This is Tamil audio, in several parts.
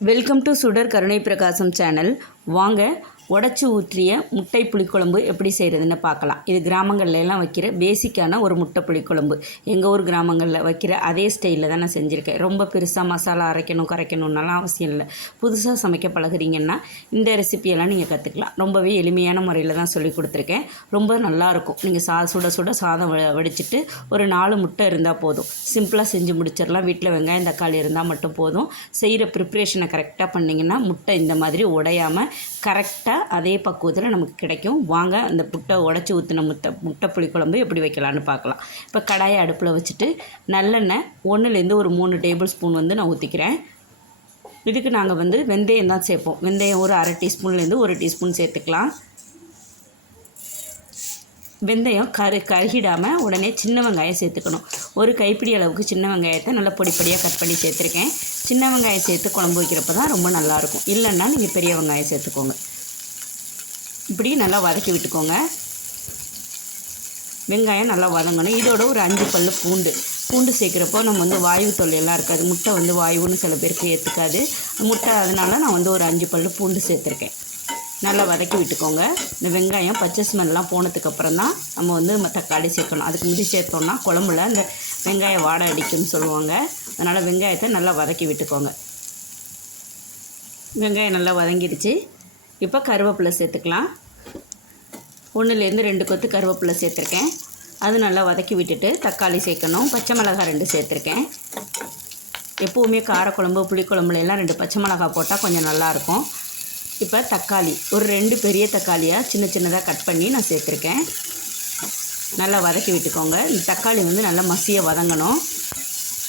வெல்கம் டு சுடர் கருணை பிரகாசம் சேனல் வாங்க உடச்சி ஊற்றிய முட்டை புளிக்குழம்பு எப்படி செய்கிறதுன்னு பார்க்கலாம். இது கிராமங்கள்லாம் வைக்கிற பேசிக்கான ஒரு முட்டை புளிக்குழம்பு. எங்கள் ஊர் கிராமங்களில் வைக்கிற அதே ஸ்டைலில் தான் நான் செஞ்சுருக்கேன். ரொம்ப பெருசாக மசாலா அரைக்கணும் கரைக்கணும்னாலாம் அவசியம் இல்லை. புதுசாக சமைக்க பழகுறீங்கன்னா இந்த ரெசிபியெல்லாம் நீங்கள் கற்றுக்கலாம் ரொம்பவே எளிமையான முறையில் தான் சொல்லி கொடுத்துருக்கேன். ரொம்ப நல்லாயிருக்கும் நீங்கள் சா சுட சுட சாதம் வடிச்சிட்டு ஒரு நாலு முட்டை இருந்தால் போதும். சிம்பிளாக செஞ்சு முடிச்சிடலாம். வீட்டில் வெங்காயம் தக்காளி இருந்தால் மட்டும் போதும். செய்கிற ப்ரிப்ரேஷனை கரெக்டாக பண்ணிங்கன்னா முட்டை இந்த மாதிரி உடையாமல் கரெக்டாக அதே பக்குவத்தில் நமக்கு கிடைக்கும். வாங்க அந்த புட்டை உடச்சி ஊற்றின முட்டை முட்டை புளிக்குழம்பு எப்படி வைக்கலான்னு பார்க்கலாம். இப்போ கடாயை அடுப்பில் வச்சுட்டு நல்லெண்ணெய் ஒன்றுலேருந்து ஒரு மூணு டேபிள் ஸ்பூன் வந்து நான் ஊற்றிக்கிறேன் இதுக்கு நாங்கள் வந்து வெந்தயம் தான் சேர்ப்போம். வெந்தயம் ஒரு அரை டீஸ்பூன்லேருந்து ஒரு டீஸ்பூன் சேர்த்துக்கலாம். வெந்தயம் கரு கருகிடாமல் உடனே சின்ன வெங்காயம் சேர்த்துக்கணும். ஒரு கைப்பிடி அளவுக்கு சின்ன வெங்காயத்தை நல்லா பொடி பொடியாக கட் பண்ணி சேர்த்துருக்கேன். சின்ன வெங்காயம் சேர்த்து குழம்பு வைக்கிறப்ப தான் ரொம்ப நல்லாயிருக்கும் இல்லைன்னா நீங்கள் பெரிய வெங்காயம் சேர்த்துக்கோங்க. இப்படி நல்லா வதக்கி விட்டுக்கோங்க. வெங்காயம் நல்லா வதங்கணும். இதோட ஒரு அஞ்சு பல்லு பூண்டு. பூண்டு சேர்க்குறப்போ நம்ம வந்து வாயு தொல்லையெல்லாம் இருக்காது. முட்டை வந்து வாயுன்னு சில பேருக்கு ஏற்றுக்காது முட்டை அதனால நான் வந்து ஒரு அஞ்சு பல்லு பூண்டு சேர்த்துருக்கேன். நல்லா வதக்கி விட்டுக்கோங்க. இந்த வெங்காயம் பச்சை ஸ்மெல்லாம் போனதுக்கப்புறம் தான் நம்ம வந்து தக்காளி சேர்க்கணும். அதுக்கு முந்தி சேர்த்தோம்னா குழம்புல அந்த வெங்காயம் வாடை அடிக்கும்னு சொல்லுவாங்க. அதனால் வெங்காயத்தை நல்லா வதக்கி விட்டுக்கோங்க. வெங்காயம் நல்லா வதங்கிடுச்சு. இப்போ கருவேப்பிலை சேர்த்துக்கலாம். ஒன்றுலேருந்து ரெண்டு கொத்து கருவேப்பிலை சேர்த்துருக்கேன். அது நல்லா வதக்கி விட்டுட்டு தக்காளி சேர்க்கணும். பச்சை மிளகாய் ரெண்டு சேர்த்துருக்கேன். எப்போவுமே காரக்குழம்பு புளிக்குழம்புல எல்லாம் ரெண்டு பச்சை மிளகாய் போட்டால் கொஞ்சம் நல்லாயிருக்கும். இப்போ தக்காளி ஒரு ரெண்டு பெரிய தக்காளியாக சின்ன சின்னதாக கட் பண்ணி நான் சேர்த்துருக்கேன். நல்லா வதக்கி விட்டுக்கோங்க. இந்த தக்காளி வந்து நல்லா மசிய வதங்கணும்.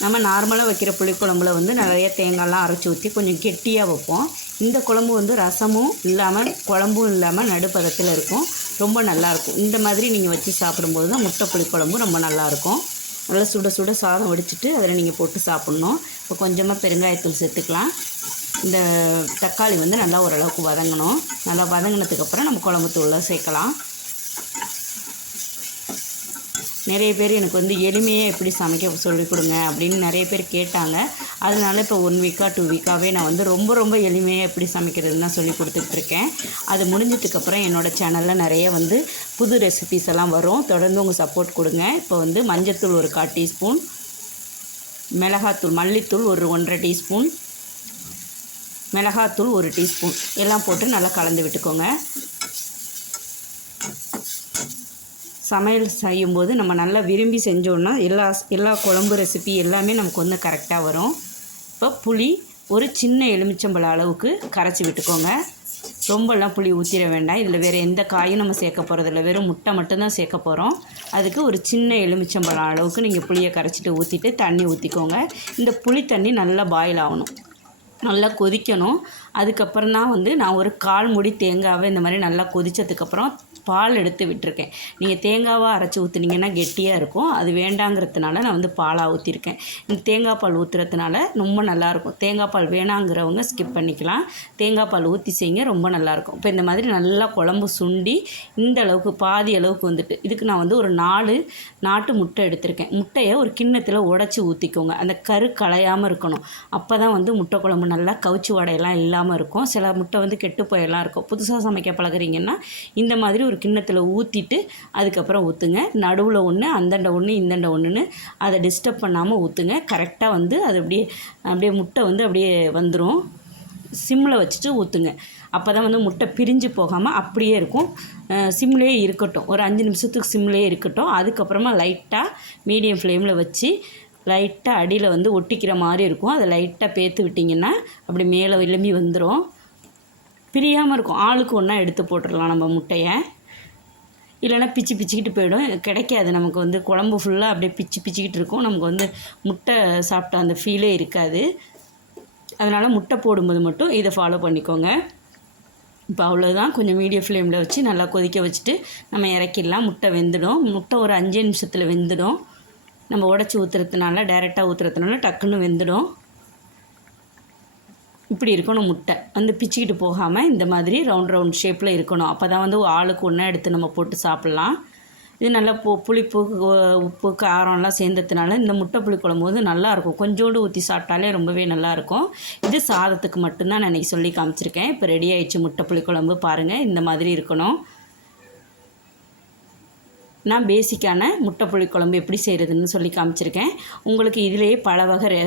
நம்ம நார்மலாக வைக்கிற புளிக்குழம்புல வந்து நிறைய தேங்காய்லாம் அரைச்சி ஊற்றி கொஞ்சம் கெட்டியாக வைப்போம். இந்த குழம்பு வந்து ரசமும் இல்லாமல் குழம்பும் இல்லாமல் நடுப்பதத்தில் இருக்கும். ரொம்ப நல்லாயிருக்கும். இந்த மாதிரி நீங்கள் வச்சு சாப்பிடும்போது தான் முட்டை புளிக்குழம்பு ரொம்ப நல்லாயிருக்கும். நல்லா சுட சுட சாதம் வடிச்சிட்டு அதில் நீங்கள் போட்டு சாப்பிட்ணும். இப்போ கொஞ்சமாக பெருங்காயத்தூள் சேர்த்துக்கலாம். இந்த தக்காளி வந்து நல்லா ஓரளவுக்கு வதங்கணும். நல்லா வதங்கினதுக்கப்புறம் நம்ம குழம்பு தூளை சேர்க்கலாம். நிறைய பேர் எனக்கு வந்து எளிமையாக எப்படி சமைக்க சொல்லிக் கொடுங்க அப்படின்னு நிறைய பேர் கேட்டாங்க. அதனால இப்போ ஒன் வீக்காக டூ வீக்காகவே நான் வந்து ரொம்ப ரொம்ப எளிமையாக எப்படி சமைக்கிறதுன்னு தான் சொல்லி கொடுத்துட்ருக்கேன் அது முடிஞ்சதுக்கப்புறம் என்னோடய சேனலில் நிறைய வந்து புது ரெசிபிஸ் எல்லாம் வரும். தொடர்ந்து உங்கள் சப்போர்ட் கொடுங்க. இப்போ வந்து மஞ்சத்தூள் ஒரு கால் டீஸ்பூன் மிளகாத்தூள் மல்லித்தூள் ஒரு ஒன்றரை டீஸ்பூன் மிளகாத்தூள் ஒரு டீஸ்பூன். எல்லாம் போட்டு நல்லா கலந்து விட்டுக்கோங்க. சமையல் செய்யும்போது நம்ம நல்லா விரும்பி செஞ்சோன்னா எல்லா எல்லா குழம்பு ரெசிபி எல்லாமே நமக்கு வந்து கரெக்டாக வரும். இப்போ புளி ஒரு சின்ன எலுமிச்சம்பழம் அளவுக்கு கரைச்சி விட்டுக்கோங்க. ரொம்பலாம் புளி ஊற்றிட வேண்டாம். இதில் வேறு எந்த காயும் நம்ம சேர்க்க போகிறதில்ல வெறும் முட்டை மட்டும்தான் சேர்க்க போகிறோம் அதுக்கு ஒரு சின்ன எலுமிச்சம்பழம் அளவுக்கு நீங்கள் புளியை கரைச்சிட்டு ஊற்றிட்டு தண்ணி ஊற்றிக்கோங்க இந்த புளி தண்ணி நல்லா பாயில் ஆகணும். நல்லா கொதிக்கணும். அதுக்கப்புறம் தான் வந்து நான் ஒரு கால் முடி தேங்காவை இந்த மாதிரி நல்லா கொதித்ததுக்கப்புறம் பால் எடுத்து விட்டுருக்கேன். நீங்கள் தேங்காவை அரைச்சி ஊற்றுனீங்கன்னா கெட்டியாக இருக்கும். அது வேண்டாங்கிறதுனால நான் வந்து பாலாக ஊற்றிருக்கேன் இந்த தேங்காய் பால் ஊற்றுறதுனால ரொம்ப நல்லாயிருக்கும் தேங்காய் பால் வேணாங்கிறவங்க ஸ்கிப் பண்ணிக்கலாம். தேங்காய் பால் ஊற்றி செய்யுங்க ரொம்ப நல்லாயிருக்கும் இப்போ இந்த மாதிரி நல்லா குழம்பு சுண்டி இந்த அளவுக்கு பாதி அளவுக்கு வந்துட்டு இதுக்கு நான் வந்து ஒரு நாலு நாட்டு முட்டை எடுத்திருக்கேன். முட்டையை ஒரு கிண்ணத்தில் உடச்சி ஊற்றிக்கோங்க அந்த கரு கலையாமல் இருக்கணும். அப்போ தான் வந்து முட்டை குழம்பு நல்லா கவுச்சி வடையெல்லாம் இல்லாமல் இல்லாமல் இருக்கும். சில முட்டை வந்து கெட்டு போயெல்லாம் இருக்கும். புதுசாக சமைக்க பழகுறீங்கன்னா இந்த மாதிரி ஒரு கிண்ணத்தில் ஊற்றிட்டு அதுக்கப்புறம் ஊற்றுங்க நடுவில் ஒன்று அந்தண்ட ஒன்று இந்தண்ட ஒன்றுன்னு அதை டிஸ்டர்ப் பண்ணாமல் ஊற்றுங்க கரெக்டாக வந்து அது அப்படியே அப்படியே முட்டை வந்து அப்படியே வந்துடும் சிம்மில் வச்சுட்டு ஊற்றுங்க அப்போ தான் வந்து முட்டை பிரிஞ்சு போகாமல் அப்படியே இருக்கும். சிம்லேயே இருக்கட்டும். ஒரு அஞ்சு நிமிஷத்துக்கு சிம்லேயே இருக்கட்டும். அதுக்கப்புறமா லைட்டாக மீடியம் ஃப்ளேமில் வச்சு லைட்டாக அடியில் வந்து ஒட்டிக்கிற மாதிரி இருக்கும். அதை லைட்டாக பேத்து விட்டிங்கன்னா அப்படி மேலே விளம்பி வந்துடும் பிரியாமல் இருக்கும். ஆளுக்கு ஒன்றா எடுத்து போட்டுடலாம் நம்ம முட்டையை. இல்லைனா பிச்சு பிச்சுக்கிட்டு போயிடும். கிடைக்காது. நமக்கு வந்து குழம்பு ஃபுல்லாக அப்படியே பிச்சு பிச்சுக்கிட்டு இருக்கும். நமக்கு வந்து முட்டை சாப்பிட்ட அந்த ஃபீலே இருக்காது. அதனால் முட்டை போடும்போது மட்டும் இதை ஃபாலோ பண்ணிக்கோங்க. இப்போ அவ்வளோதான் கொஞ்சம் மீடியம் ஃப்ளேமில் வச்சு நல்லா கொதிக்க வச்சுட்டு நம்ம இறக்கிடலாம். முட்டை வெந்துடும். முட்டை ஒரு அஞ்சு நிமிஷத்தில் வெந்துடும். நம்ம உடச்சி ஊற்றுறதுனால டைரெக்டாக ஊற்றுறதுனால டக்குன்னு வெந்துடும். இப்படி இருக்கணும் முட்டை. வந்து பிச்சுக்கிட்டு போகாமல் இந்த மாதிரி ரவுண்ட் ரவுண்ட் ஷேப்பில் இருக்கணும். அப்போ தான் வந்து ஆளுக்கு ஒன்றா எடுத்து நம்ம போட்டு சாப்பிட்லாம். இது நல்லா பு புளிப்பு உப்பு காரம்லாம் சேர்ந்ததுனால இந்த முட்டை புளி குழம்பு வந்து நல்லாயிருக்கும். கொஞ்சோண்டு ஊற்றி சாப்பிட்டாலே ரொம்பவே நல்லாயிருக்கும். இது சாதத்துக்கு மட்டும்தான் நான் இன்றைக்கி சொல்லி காமிச்சிருக்கேன். இப்போ ரெடி ஆயிடுச்சு முட்டை புளி குழம்பு. பாருங்கள் இந்த மாதிரி இருக்கணும். நான் பேசிக்கான முட்டை புளிக்குழம்பு எப்படி செய்கிறதுன்னு சொல்லி காமிச்சிருக்கேன். உங்களுக்கு இதிலேயே பல வகை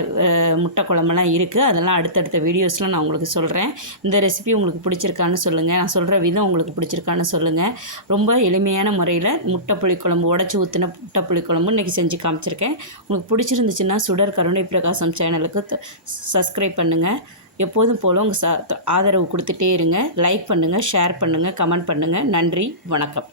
முட்டை குழம்புலாம் இருக்குது அதெல்லாம் அடுத்தடுத்த வீடியோஸில் நான் உங்களுக்கு சொல்கிறேன் இந்த ரெசிபி உங்களுக்கு பிடிச்சிருக்கான்னு சொல்லுங்கள் நான் சொல்கிற விதம் உங்களுக்கு பிடிச்சிருக்கான்னு சொல்லுங்கள் ரொம்ப எளிமையான முறையில் முட்டை புளிக்குழம்பு உடச்சி ஊற்றின முட்டை புளிக்குழம்பு இன்றைக்கி செஞ்சு காமிச்சிருக்கேன். உங்களுக்கு பிடிச்சிருந்துச்சுன்னா சுடர் கருணை பிரகாசம் சேனலுக்கு சப்ஸ்கிரைப் பண்ணுங்கள் எப்போதும் போல் உங்கள் ச ஆதரவு கொடுத்துட்டே இருங்க. லைக் பண்ணுங்கள் ஷேர் பண்ணுங்கள் கமெண்ட் பண்ணுங்கள் நன்றி வணக்கம்.